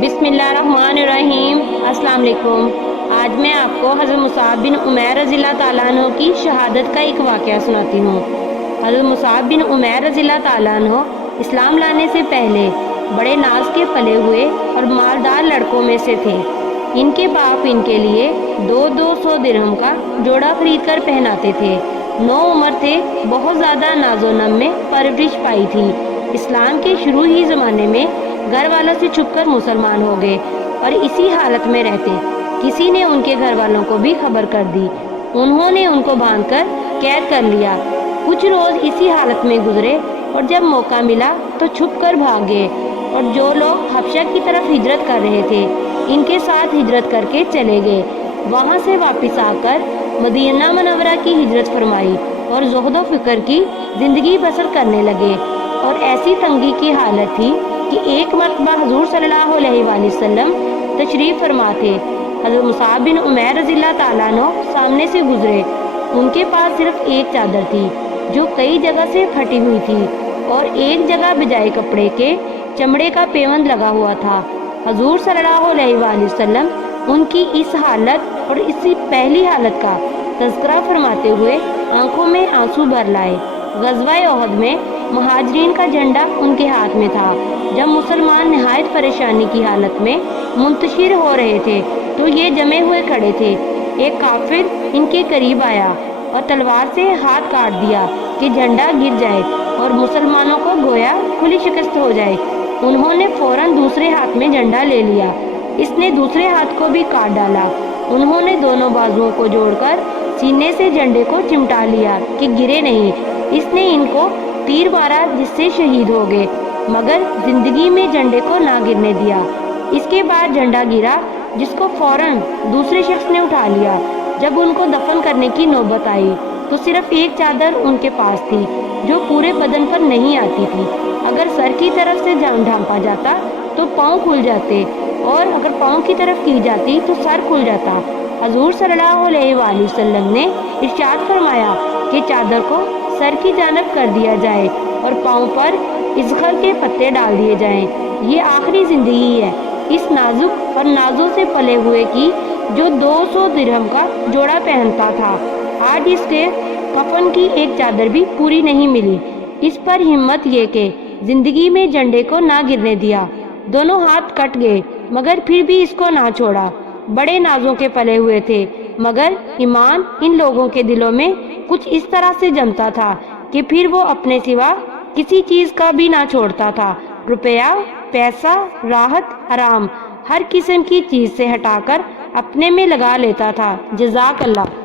بسم اللہ الرحمن الرحیم۔ السلام علیکم۔ آج میں آپ کو حضرت مصعب بن عمیر رضی اللہ تعالیٰ عنہ کی شہادت کا ایک واقعہ سناتی ہوں۔ حضرت مصعب بن عمیر رضی اللہ تعالیٰ عنہ اسلام لانے سے پہلے بڑے ناز کے پلے ہوئے اور مالدار لڑکوں میں سے تھے۔ ان کے باپ ان کے لیے 200 درہم کا جوڑا خرید کر پہناتے تھے۔ نو عمر تھے، بہت زیادہ ناز و نم میں پرورش پائی تھی۔ اسلام کے شروع ہی زمانے میں گھر والوں سے چھپ کر مسلمان ہو گئے اور اسی حالت میں رہتے۔ کسی نے ان کے گھر والوں کو بھی خبر کر دی۔ انہوں نے ان کو باندھ کر قید کر لیا۔ کچھ روز اسی حالت میں گزرے اور جب موقع ملا تو چھپ کر بھاگ گئے، اور جو لوگ حبشہ کی طرف ہجرت کر رہے تھے ان کے ساتھ ہجرت کر کے چلے گئے۔ وہاں سے واپس آ کر مدینہ منورہ کی ہجرت فرمائی اور زہد و فکر کی زندگی بسر کرنے لگے۔ اور ایسی تنگی کی حالت تھی کہ ایک مرتبہ حضور صلی اللہ علیہ وآلہ وسلم تشریف فرما تھے۔ حضرت مصعب بن عمیر رضی اللہ تعالیٰ عنہ سامنے سے گزرے۔ ان کے پاس صرف ایک چادر تھی جو کئی جگہ سے پھٹی ہوئی تھی، اور ایک جگہ بجائے کپڑے کے چمڑے کا پیوند لگا ہوا تھا۔ حضور صلی اللہ علیہ وآلہ وسلم ان کی اس حالت اور اسی پہلی حالت کا تذکرہ فرماتے ہوئے آنکھوں میں آنسو بھر لائے۔ غزوہ احد میں مہاجرین کا جھنڈا ان کے ہاتھ میں تھا۔ جب مسلمان نہایت پریشانی کی حالت میں منتشر ہو رہے تھے تو یہ جمے ہوئے کھڑے تھے۔ ایک کافر ان کے قریب آیا اور تلوار سے ہاتھ کاٹ دیا کہ جھنڈا گر جائے اور مسلمانوں کو گویا کھلی شکست ہو جائے۔ انہوں نے فوراً دوسرے ہاتھ میں جھنڈا لے لیا۔ اس نے دوسرے ہاتھ کو بھی کاٹ ڈالا۔ انہوں نے دونوں بازوؤں کو جوڑ کر سینے سے جھنڈے کو چمٹا لیا کہ گرے نہیں۔ اس نے ان کو تیر مارا جس سے شہید ہو گئے، مگر زندگی میں جھنڈے کو نہ گرنے دیا۔ اس کے بعد جھنڈا گرا جس کو فوراً دوسرے شخص نے اٹھا لیا۔ جب ان کو دفن کرنے کی نوبت آئی تو صرف ایک چادر ان کے پاس تھی جو پورے بدن پر نہیں آتی تھی۔ اگر سر کی طرف سے جان ڈھانپا جاتا تو پاؤں کھل جاتے، اور اگر پاؤں کی طرف کی جاتی تو سر کھل جاتا۔ حضور صلی اللہ علیہ وآلہ وسلم نے ارشاد فرمایا کہ چادر کو سر کی جانب کر دیا جائے اور پاؤں پر ازخر کے پتے ڈال دیے جائیں۔ یہ آخری زندگی ہے اس نازک اور نازوں سے پلے ہوئے کی جو 200 درہم کا جوڑا پہنتا تھا۔ آج اس کے کفن کی ایک چادر بھی پوری نہیں ملی۔ اس پر ہمت یہ کہ زندگی میں جھنڈے کو نہ گرنے دیا۔ دونوں ہاتھ کٹ گئے مگر پھر بھی اس کو نہ چھوڑا۔ بڑے نازوں کے پلے ہوئے تھے، مگر ایمان ان لوگوں کے دلوں میں کچھ اس طرح سے جمتا تھا کہ پھر وہ اپنے سوا کسی چیز کا بھی نہ چھوڑتا تھا۔ روپیہ، پیسہ، راحت، آرام، ہر قسم کی چیز سے ہٹا کر اپنے میں لگا لیتا تھا۔ جزاک اللہ۔